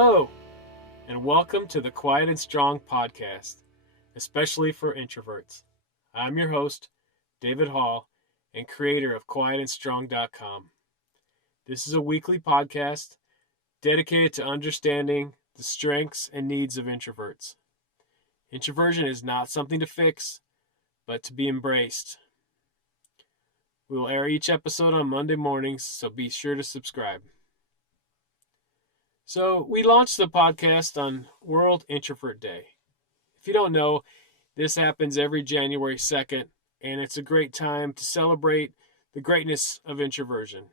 Hello, and welcome to the Quiet and Strong podcast, especially for introverts. I'm your host, David Hall, and creator of quietandstrong.com. This is a weekly podcast dedicated to understanding the strengths and needs of introverts. Introversion is not something to fix, but to be embraced. We will air each episode on Monday mornings, so be sure to subscribe. So we launched the podcast on World Introvert Day. If you don't know, this happens every January 2nd, and it's a great time to celebrate the greatness of introversion.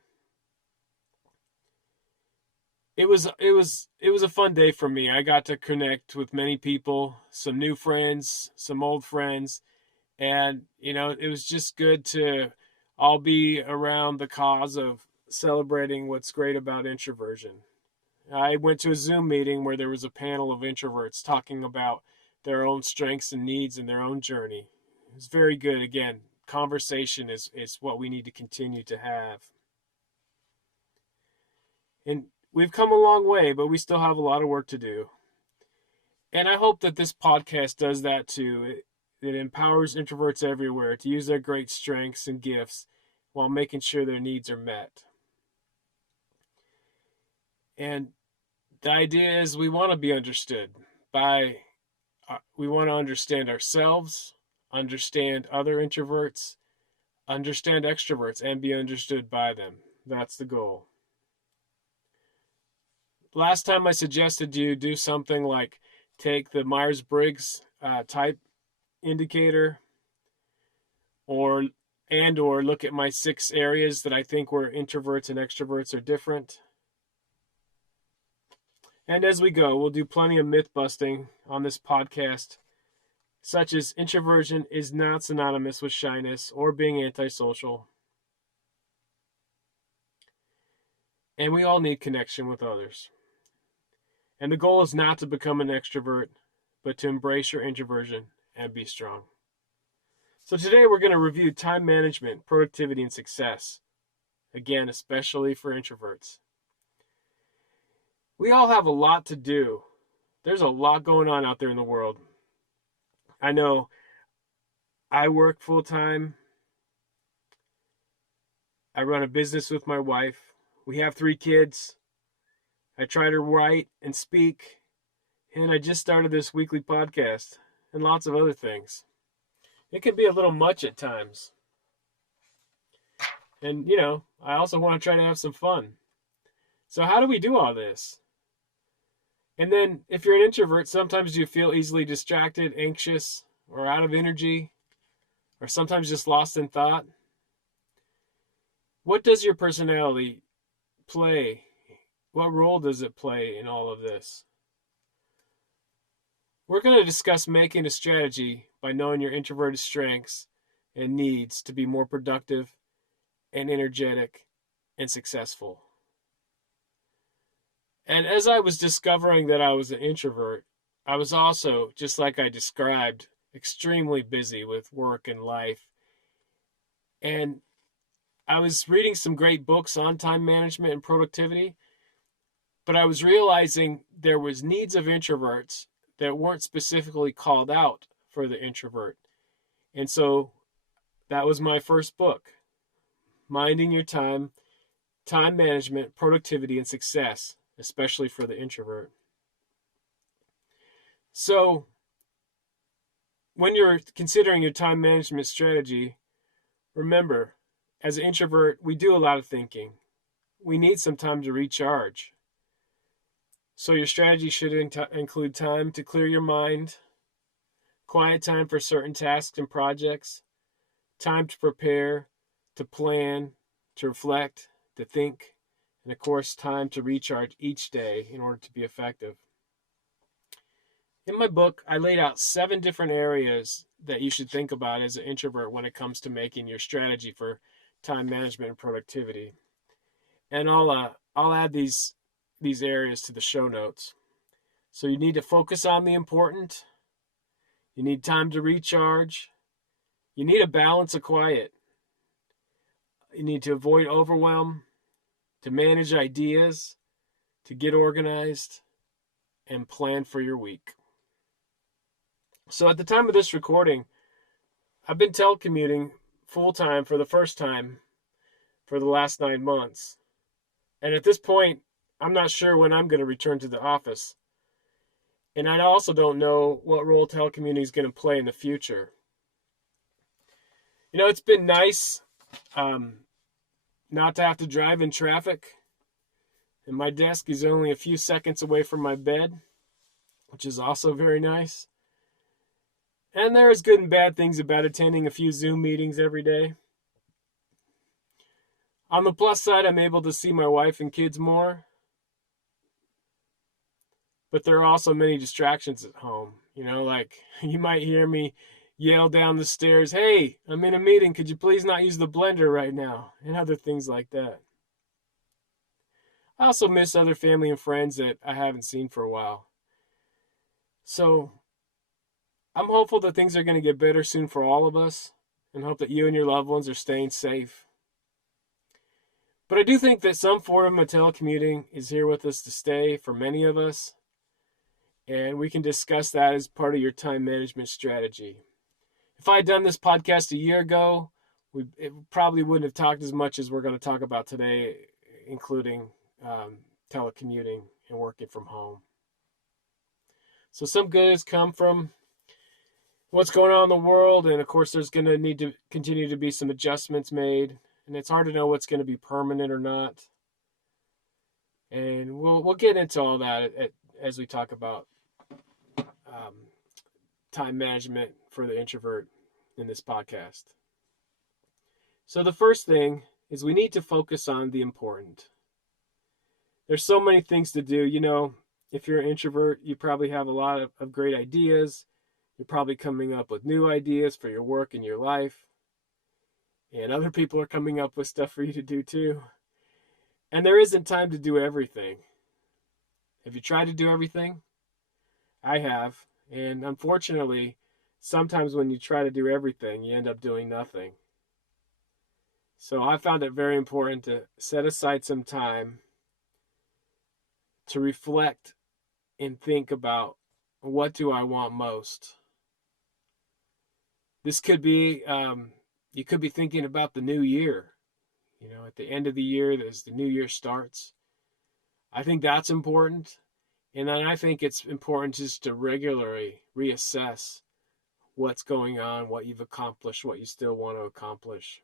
It was a fun day for me. I got to connect with many people, some new friends, some old friends, and it was just good to all be around the cause of celebrating what's great about introversion. I went to a Zoom meeting where there was a panel of introverts talking about their own strengths and needs and their own journey. It was very good. Again, conversation is what we need to continue to have. And we've come a long way, but we still have a lot of work to do. And I hope that this podcast does that too. It empowers introverts everywhere to use their great strengths and gifts while making sure their needs are met. And the idea is we want to be understood we want to understand ourselves, understand other introverts, understand extroverts, and be understood by them. That's the goal. Last time I suggested you do something like take the Myers-Briggs type indicator or look at my 6 areas that I think where introverts and extroverts are different. And as we go, we'll do plenty of myth busting on this podcast, such as introversion is not synonymous with shyness or being antisocial. And we all need connection with others. And the goal is not to become an extrovert, but to embrace your introversion and be strong. So today we're going to review time management, productivity, and success. Again, especially for introverts. We all have a lot to do. There's a lot going on out there in the world. I know I work full-time. I run a business with my wife. We have 3 kids. I try to write and speak. And I just started this weekly podcast and lots of other things. It can be a little much at times. And, I also want to try to have some fun. So how do we do all this? And then if you're an introvert, sometimes you feel easily distracted, anxious, or out of energy, or sometimes just lost in thought. What does your personality play? What role does it play in all of this? We're going to discuss making a strategy by knowing your introverted strengths and needs to be more productive and energetic and successful. And as I was discovering that I was an introvert, I was also, just like I described, extremely busy with work and life. And I was reading some great books on time management and productivity, but I was realizing there was needs of introverts that weren't specifically called out for the introvert. And so that was my first book, Minding Your Time, Time Management, Productivity, and Success, especially for the introvert. So when you're considering your time management strategy, remember, as an introvert, we do a lot of thinking. We need some time to recharge. So your strategy should include time to clear your mind, quiet time for certain tasks and projects, time to prepare, to plan, to reflect, to think, and of course, time to recharge each day in order to be effective. In my book, I laid out 7 different areas that you should think about as an introvert when it comes to making your strategy for time management and productivity. And I'll add these areas to the show notes. So you need to focus on the important. You need time to recharge. You need a balance of quiet. You need to avoid overwhelm, to manage ideas, to get organized, and plan for your week. So at the time of this recording, I've been telecommuting full time for the first time for the last 9 months. And at this point, I'm not sure when I'm going to return to the office. And I also don't know what role telecommuting is going to play in the future. It's been nice not to have to drive in traffic. And my desk is only a few seconds away from my bed, which is also very nice. And there's good and bad things about attending a few Zoom meetings every day. On the plus side, I'm able to see my wife and kids more. But there are also many distractions at home. Like you might hear me yell down the stairs, "Hey, I'm in a meeting. Could you please not use the blender right now?" And other things like that. I also miss other family and friends that I haven't seen for a while. So I'm hopeful that things are going to get better soon for all of us, and hope that you and your loved ones are staying safe. But I do think that some form of telecommuting is here with us to stay for many of us, and we can discuss that as part of your time management strategy. If I had done this podcast a year ago, it probably wouldn't have talked as much as we're going to talk about today, including telecommuting and working from home. So some good has come from what's going on in the world, and of course there's going to need to continue to be some adjustments made, and it's hard to know what's going to be permanent or not. And we'll get into all that as we talk about time management for the introvert in this podcast. So the first thing is we need to focus on the important. There's so many things to do. If you're an introvert, you probably have a lot of great ideas. You're probably coming up with new ideas for your work and your life. And other people are coming up with stuff for you to do too. And there isn't time to do everything. Have you tried to do everything? I have. And unfortunately, sometimes when you try to do everything, you end up doing nothing. So I found it very important to set aside some time to reflect and think about, what do I want most? This could be, you could be thinking about the new year. At the end of the year, as the new year starts. I think that's important. And then I think it's important just to regularly reassess what's going on, what you've accomplished, what you still want to accomplish.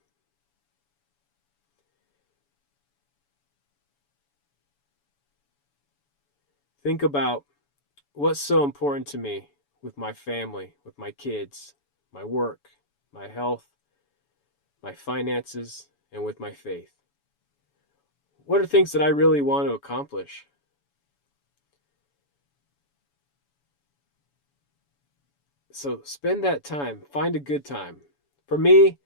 Think about what's so important to me with my family, with my kids, my work, my health, my finances, and with my faith. What are things that I really want to accomplish? So spend that time. Find a good time. For me,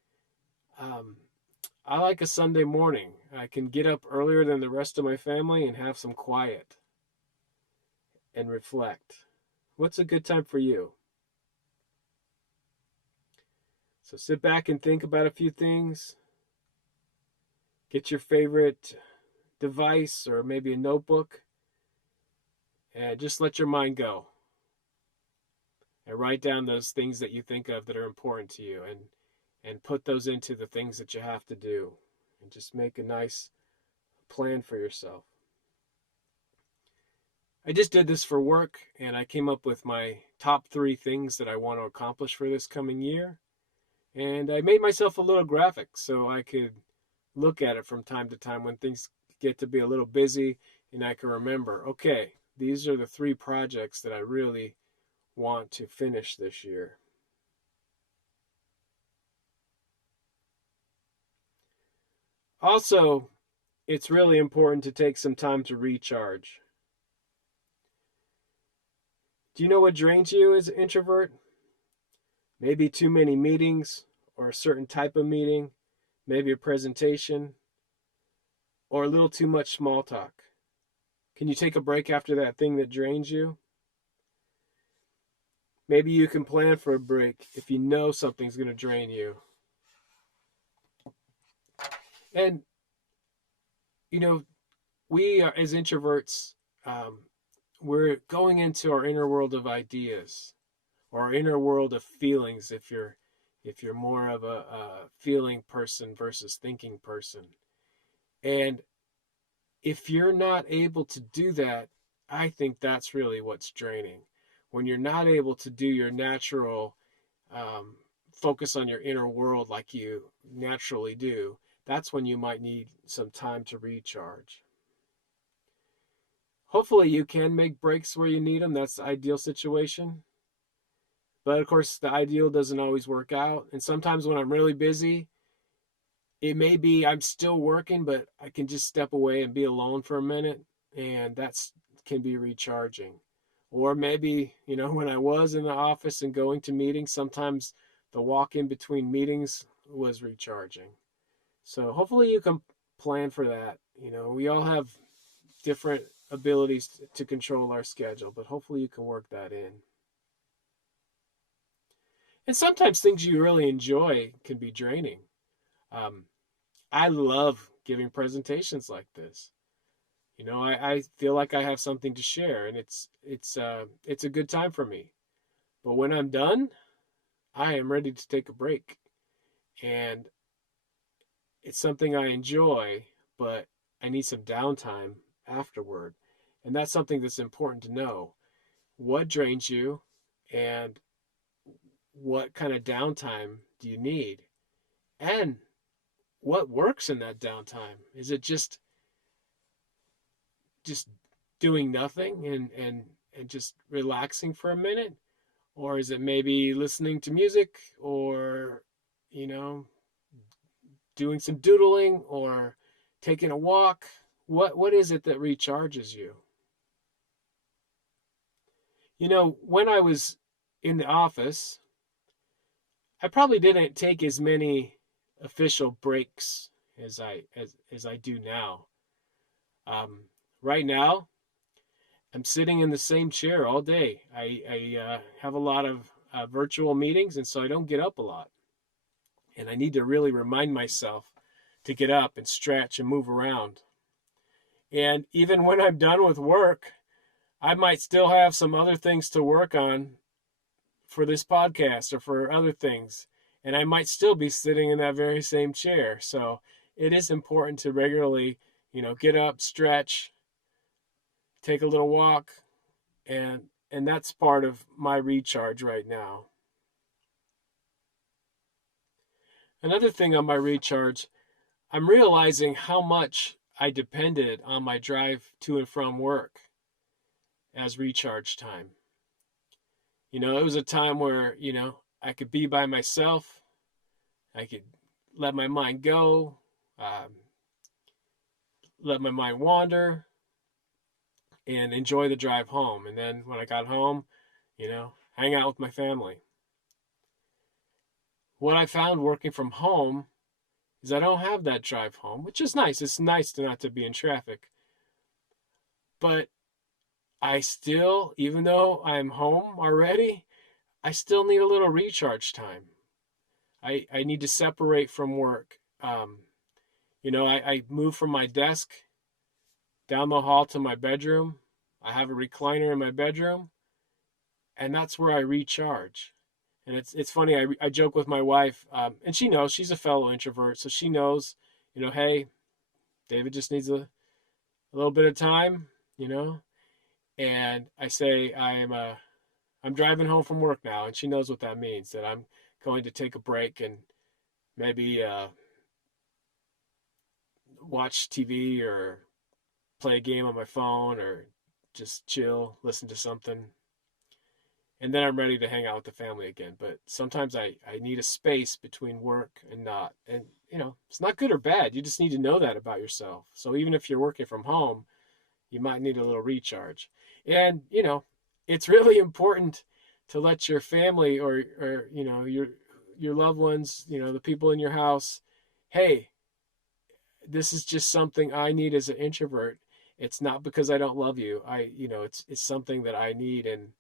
I like a Sunday morning. I can get up earlier than the rest of my family and have some quiet and reflect. What's a good time for you? So sit back and think about a few things. Get your favorite device or maybe a notebook and just let your mind go. And write down those things that you think of that are important to you, and put those into the things that you have to do, and just make a nice plan for yourself. I just did this for work, and I came up with my top 3 things that I want to accomplish for this coming year. And I made myself a little graphic so I could look at it from time to time when things get to be a little busy, and I can remember, okay, these are the 3 projects that I really want to finish this year. Also, it's really important to take some time to recharge. Do you know what drains you as an introvert? Maybe too many meetings, or a certain type of meeting, maybe a presentation, or a little too much small talk. Can you take a break after that thing that drains you? Maybe you can plan for a break if you know something's going to drain you. And, we are, as introverts, we're going into our inner world of ideas, or our inner world of feelings, if you're more of a feeling person versus thinking person. And if you're not able to do that, I think that's really what's draining. When you're not able to do your natural um, focus on your inner world like you naturally do, that's when you might need some time to recharge. Hopefully, you can make breaks where you need them. That's the ideal situation. But of course, the ideal doesn't always work out. And sometimes when I'm really busy, it may be I'm still working, but I can just step away and be alone for a minute, and that's can be recharging. Or maybe, when I was in the office and going to meetings, sometimes the walk in between meetings was recharging. So hopefully you can plan for that. We all have different abilities to control our schedule, but hopefully you can work that in. And sometimes things you really enjoy can be draining. Um, I love giving presentations like this. I feel like I have something to share, and it's a good time for me. But when I'm done, I am ready to take a break, and it's something I enjoy, but I need some downtime afterward, and that's something that's important to know. What drains you, and what kind of downtime do you need, and what works in that downtime? Is it just doing nothing and just relaxing for a minute, or is it maybe listening to music, or you know doing some doodling, or taking a walk? What is it that recharges you? When I was in the office, I probably didn't take as many official breaks as I do now. Right now, I'm sitting in the same chair all day. I have a lot of virtual meetings, and so I don't get up a lot. And I need to really remind myself to get up and stretch and move around. And even when I'm done with work, I might still have some other things to work on for this podcast or for other things. And I might still be sitting in that very same chair. So it is important to regularly, get up, stretch, take a little walk, and that's part of my recharge right now. Another thing on my recharge, I'm realizing how much I depended on my drive to and from work as recharge time. It was a time where, I could be by myself. I could let my mind go, um, let my mind wander, and enjoy the drive home. And then when I got home, hang out with my family. What I found working from home is I don't have that drive home, which is nice. It's nice to not to be in traffic. But I still, even though I'm home already, I still need a little recharge time. I need to separate from work. I move from my desk down the hall to my bedroom. I have a recliner in my bedroom, and that's where I recharge. And it's funny. I joke with my wife, and she knows she's a fellow introvert, so she knows, hey, David just needs a little bit of time, And I say I'm driving home from work now, and she knows what that means. That I'm going to take a break and maybe watch TV or play a game on my phone or just chill, listen to something. And then I'm ready to hang out with the family again. But sometimes I need a space between work and not. And, it's not good or bad. You just need to know that about yourself. So even if you're working from home, you might need a little recharge. And, it's really important to let your family or your loved ones, the people in your house, hey, this is just something I need as an introvert. It's not because I don't love you. It's something that I need, and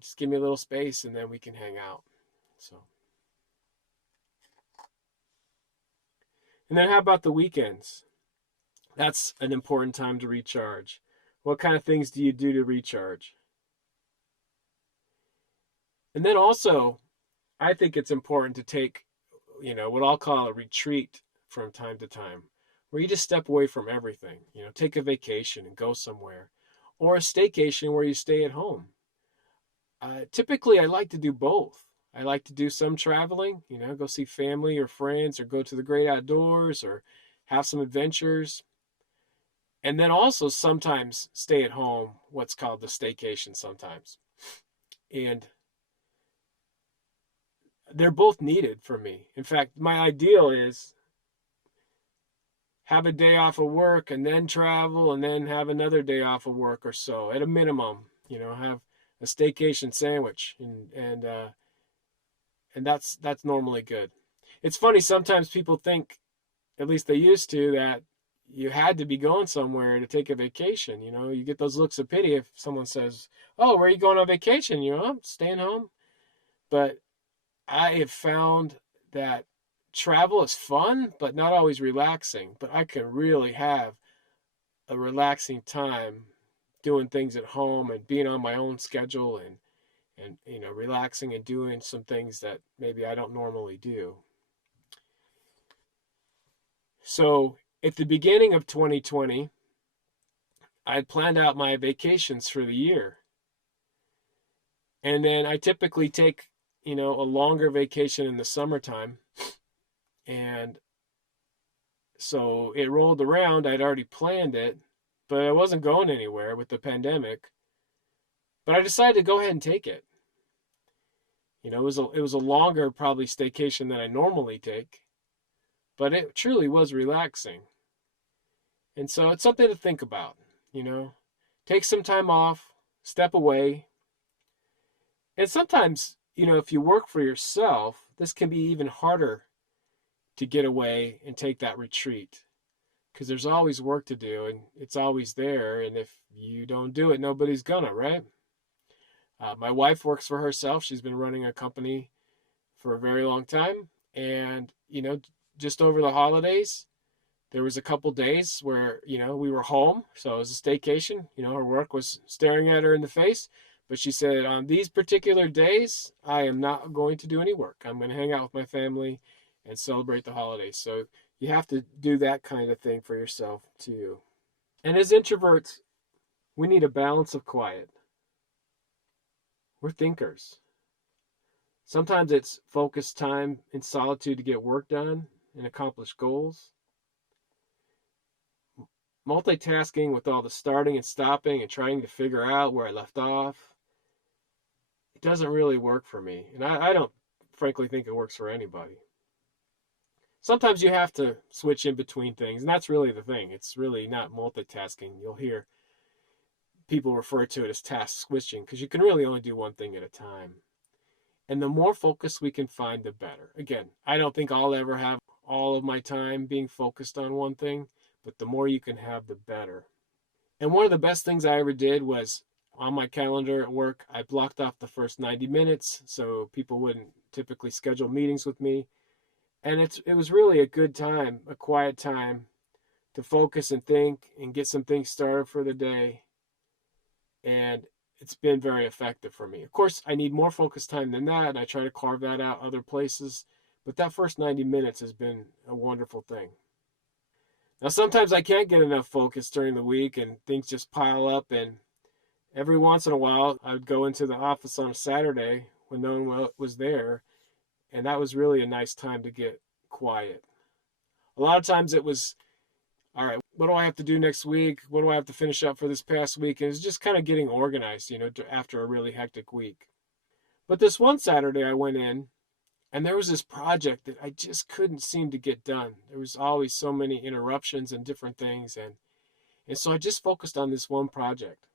just give me a little space and then we can hang out. So, and then how about the weekends? That's an important time to recharge. What kind of things do you do to recharge? And then also, I think it's important to take, what I'll call a retreat from time to time, where you just step away from everything, take a vacation and go somewhere, or a staycation where you stay at home. Typically, I like to do both. I like to do some traveling, go see family or friends, or go to the great outdoors, or have some adventures. And then also sometimes stay at home, what's called the staycation sometimes. And they're both needed for me. In fact, my ideal is have a day off of work and then travel and then have another day off of work or so at a minimum, have a staycation sandwich and that's normally good. It's funny, sometimes people think, at least they used to, that you had to be going somewhere to take a vacation. You get those looks of pity if someone says, "Oh, where are you going on vacation?" I'm staying home. But I have found that travel is fun, but not always relaxing. But I can really have a relaxing time doing things at home and being on my own schedule and relaxing and doing some things that maybe I don't normally do. So at the beginning of 2020, I had planned out my vacations for the year. And then I typically take, a longer vacation in the summertime. And so it rolled around. I'd already planned it, but I wasn't going anywhere with the pandemic. But I decided to go ahead and take it. It was a longer probably staycation than I normally take, but it truly was relaxing. And so it's something to think about, you know. Take some time off, step away. And sometimes, if you work for yourself, this can be even harder to get away and take that retreat because there's always work to do and it's always there. And if you don't do it, nobody's gonna, right? My wife works for herself. She's been running a company for a very long time. And, just over the holidays, there was a couple days where, we were home. So it was a staycation. Her work was staring at her in the face. But she said, on these particular days, I am not going to do any work. I'm going to hang out with my family and celebrate the holidays. So you have to do that kind of thing for yourself too. And as introverts, we need a balance of quiet. We're thinkers. Sometimes it's focused time in solitude to get work done and accomplish goals. Multitasking with all the starting and stopping and trying to figure out where I left off, it doesn't really work for me. And I don't frankly think it works for anybody. Sometimes you have to switch in between things, and that's really the thing. It's really not multitasking. You'll hear people refer to it as task switching because you can really only do one thing at a time. And the more focus we can find, the better. Again, I don't think I'll ever have all of my time being focused on one thing, but the more you can have, the better. And one of the best things I ever did was on my calendar at work, I blocked off the first 90 minutes so people wouldn't typically schedule meetings with me. And it was really a good time, a quiet time to focus and think and get some things started for the day. And it's been very effective for me. Of course, I need more focus time than that, and I try to carve that out other places. But that first 90 minutes has been a wonderful thing. Now, sometimes I can't get enough focus during the week, and things just pile up. And every once in a while, I would go into the office on a Saturday when no one was there, and that was really a nice time to get quiet. A lot of times it was, all right, what do I have to do next week? What do I have to finish up for this past week? And it's just kind of getting organized, after a really hectic week. But this one Saturday I went in and there was this project that I just couldn't seem to get done. There was always so many interruptions and different things. And so I just focused on this one project.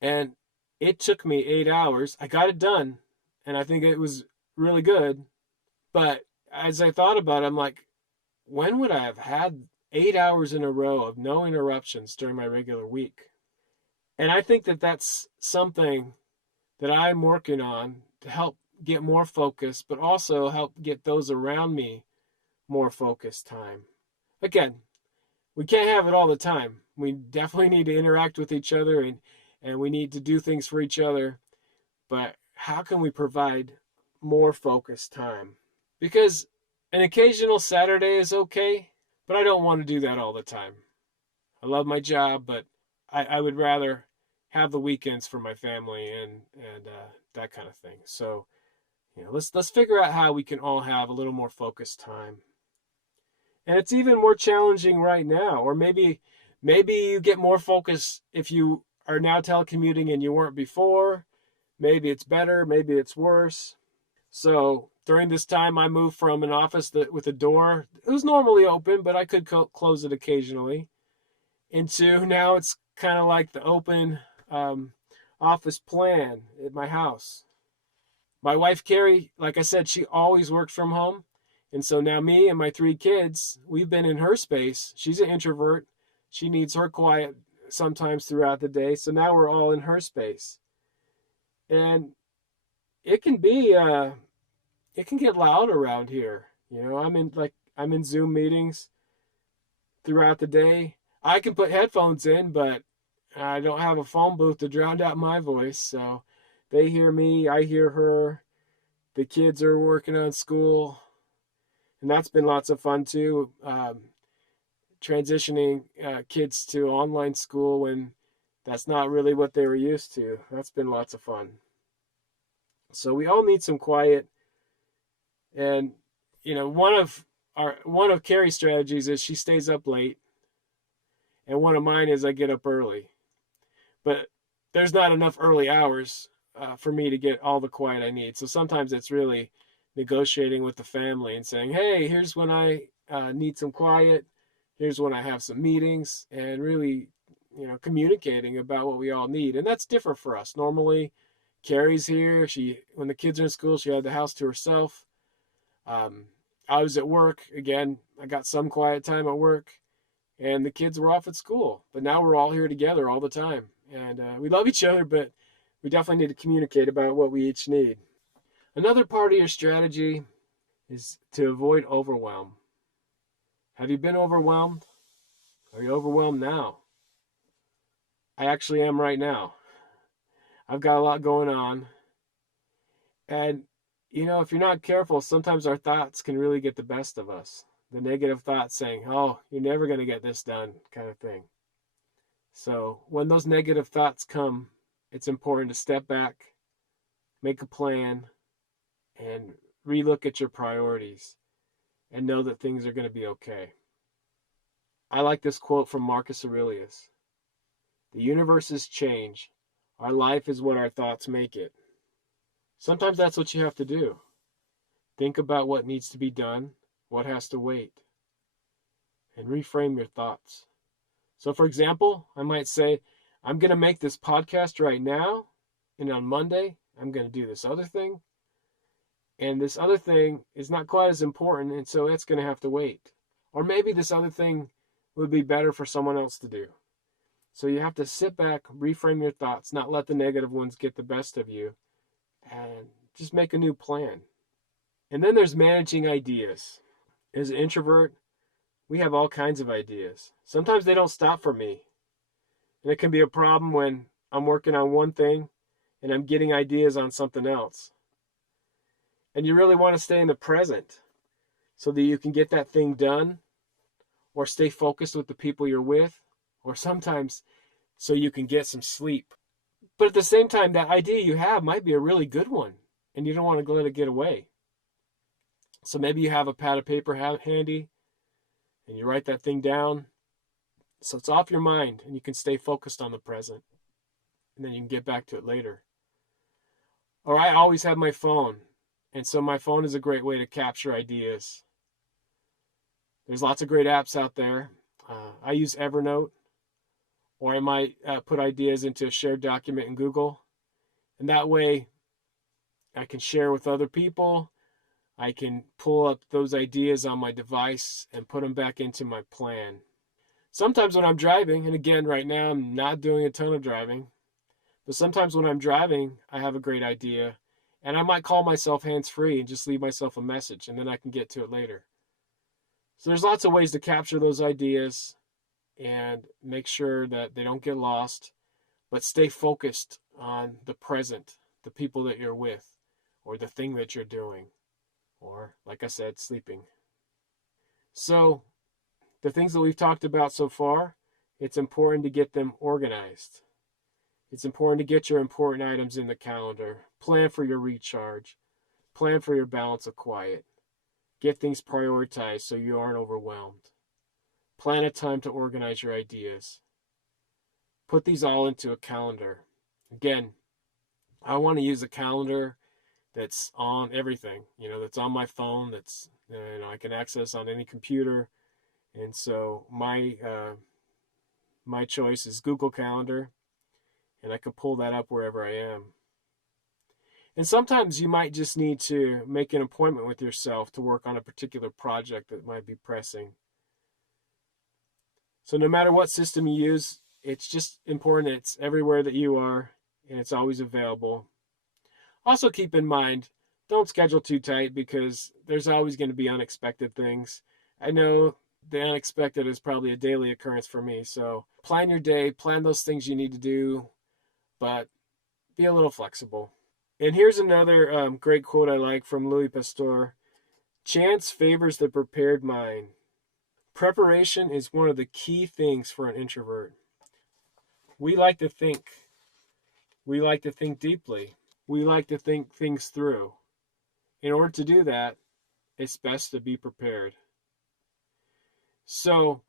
And it took me 8 hours. I got it done. And I think it was really good. But as I thought about it, I'm like, when would I have had 8 hours in a row of no interruptions during my regular week? And I think that that's something that I'm working on to help get more focus, but also help get those around me more focused time. Again, we can't have it all the time. We definitely need to interact with each other, and we need to do things for each other. But how can we provide more focused time? Because an occasional Saturday is okay, but I don't want to do that all the time. I love my job, but I would rather have the weekends for my family and that kind of thing. So, let's figure out how we can all have a little more focused time. And it's even more challenging right now, or maybe you get more focus if you are now telecommuting and you weren't before. Maybe it's better, maybe it's worse. So during this time, I moved from an office with a door, it was normally open, but I could close it occasionally, into now it's kind of like the open office plan at my house. My wife, Carrie, like I said, she always worked from home. And so now me and my 3 kids, we've been in her space. She's an introvert. She needs her quiet sometimes throughout the day. So now we're all in her space. And it can be it can get loud around here. I'm in Zoom meetings throughout the day. I can put headphones in, but I don't have a phone booth to drown out my voice. So they hear me, I hear her. The kids are working on school, and that's been lots of fun too. Transitioning kids to online school when that's not really what they were used to. That's been lots of fun. So we all need some quiet. And one of Carrie's strategies is she stays up late, and one of mine is I get up early. But there's not enough early hours for me to get all the quiet I need. So sometimes it's really negotiating with the family and saying, hey, here's when I need some quiet. Here's when I have some meetings, and really, communicating about what we all need. And that's different for us. Normally, Carrie's here. When the kids are in school, she had the house to herself. I was at work. Again, I got some quiet time at work, and the kids were off at school. But now we're all here together all the time. And we love each other, but we definitely need to communicate about what we each need. Another part of your strategy is to avoid overwhelm. Have you been overwhelmed? Are you overwhelmed now? I actually am right now. I've got a lot going on. And, if you're not careful, sometimes our thoughts can really get the best of us. The negative thoughts saying, oh, you're never going to get this done, kind of thing. So when those negative thoughts come, it's important to step back, make a plan, and relook at your priorities and know that things are going to be okay. I like this quote from Marcus Aurelius. The universe is change. Our life is what our thoughts make it. Sometimes that's what you have to do. Think about what needs to be done, what has to wait, and reframe your thoughts. So for example, I might say, I'm going to make this podcast right now, and on Monday, I'm going to do this other thing. And this other thing is not quite as important, and so it's going to have to wait. Or maybe this other thing would be better for someone else to do. So you have to sit back, reframe your thoughts, not let the negative ones get the best of you, and just make a new plan. And then there's managing ideas. As an introvert, we have all kinds of ideas. Sometimes they don't stop for me. And it can be a problem when I'm working on one thing and I'm getting ideas on something else. And you really want to stay in the present so that you can get that thing done, or stay focused with the people you're with, or sometimes so you can get some sleep. But at the same time, that idea you have might be a really good one, and you don't want to let it get away. So maybe you have a pad of paper handy, and you write that thing down, so it's off your mind, and you can stay focused on the present, and then you can get back to it later. Or I always have my phone, and so my phone is a great way to capture ideas. There's lots of great apps out there. I use Evernote, or I might put ideas into a shared document in Google. And that way I can share with other people. I can pull up those ideas on my device and put them back into my plan. Sometimes when I'm driving, and again, right now I'm not doing a ton of driving, but sometimes when I'm driving, I have a great idea, and I might call myself hands-free and just leave myself a message, and then I can get to it later. So there's lots of ways to capture those ideas. and make sure that they don't get lost, but stay focused on the present, the people that you're with, or the thing that you're doing, or, like I said, sleeping. So, the things that we've talked about so far, it's important to get them organized. It's important to get your important items in the calendar, plan for your recharge, plan for your balance of quiet, get things prioritized so you aren't overwhelmed, plan a time to organize your ideas. Put these all into a calendar. Again, I want to use a calendar that's on everything, that's on my phone, that's I can access on any computer. And so my choice is Google Calendar, and I can pull that up wherever I am. And sometimes you might just need to make an appointment with yourself to work on a particular project that might be pressing. So no matter what system you use, it's just important it's everywhere that you are and it's always available. Also keep in mind, don't schedule too tight because there's always going to be unexpected things. I know the unexpected is probably a daily occurrence for me. So plan your day, plan those things you need to do, but be a little flexible. And here's another great quote I like from Louis Pasteur. Chance favors the prepared mind. Preparation is one of the key things for an introvert. We like to think. We like to think deeply. We like to think things through. In order to do that, it's best to be prepared. So,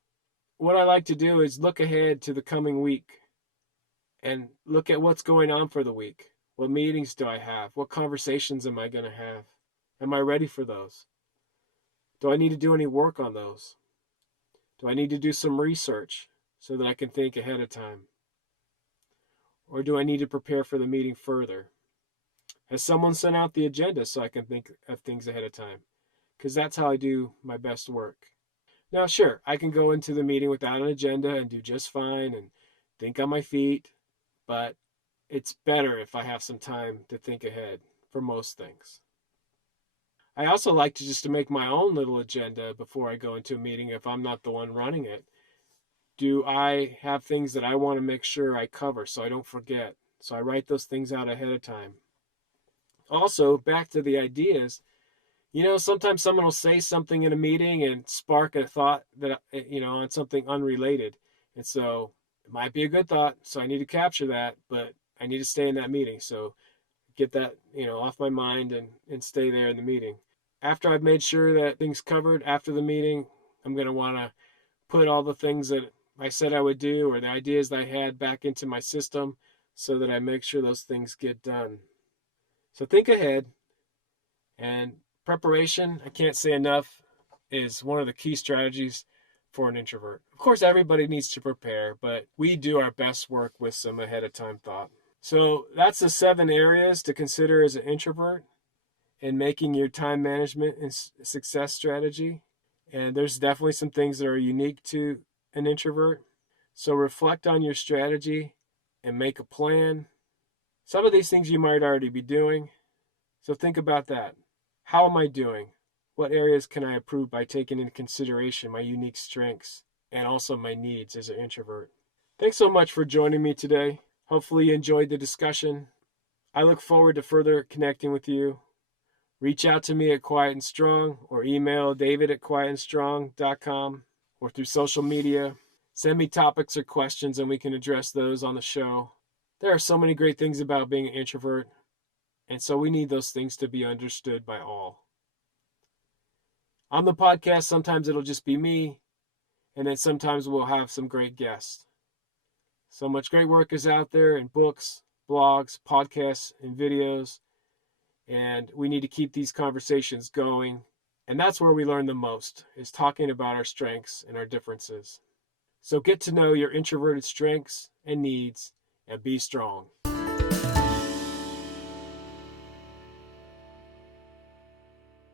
what I like to do is look ahead to the coming week and look at what's going on for the week. What meetings do I have? What conversations am I going to have? Am I ready for those? Do I need to do any work on those? Do I need to do some research so that I can think ahead of time? Or do I need to prepare for the meeting further? Has someone sent out the agenda so I can think of things ahead of time? Because that's how I do my best work. Now, sure, I can go into the meeting without an agenda and do just fine and think on my feet, but it's better if I have some time to think ahead for most things. I also like to just to make my own little agenda before I go into a meeting if I'm not the one running it. Do I have things that I want to make sure I cover so I don't forget? So I write those things out ahead of time. Also, back to the ideas, sometimes someone will say something in a meeting and spark a thought that, on something unrelated. And so it might be a good thought, so I need to capture that, but I need to stay in that meeting. So get that, off my mind and stay there in the meeting. After I've made sure that things covered after the meeting, I'm going to want to put all the things that I said I would do or the ideas that I had back into my system so that I make sure those things get done. So think ahead. And preparation, I can't say enough, is one of the key strategies for an introvert. Of course, everybody needs to prepare, but we do our best work with some ahead of time thought. So that's the 7 areas to consider as an introvert in making your time management and success strategy. And there's definitely some things that are unique to an introvert. So reflect on your strategy and make a plan. Some of these things you might already be doing. So think about that. How am I doing? What areas can I improve by taking into consideration my unique strengths and also my needs as an introvert? Thanks so much for joining me today. Hopefully you enjoyed the discussion. I look forward to further connecting with you. Reach out to me at Quiet and Strong or email david@quietandstrong.com or through social media. Send me topics or questions and we can address those on the show. There are so many great things about being an introvert, and so we need those things to be understood by all. On the podcast, sometimes it'll just be me, and then sometimes we'll have some great guests. So much great work is out there in books, blogs, podcasts, and videos, and we need to keep these conversations going. And that's where we learn the most, is talking about our strengths and our differences. So get to know your introverted strengths and needs and be strong.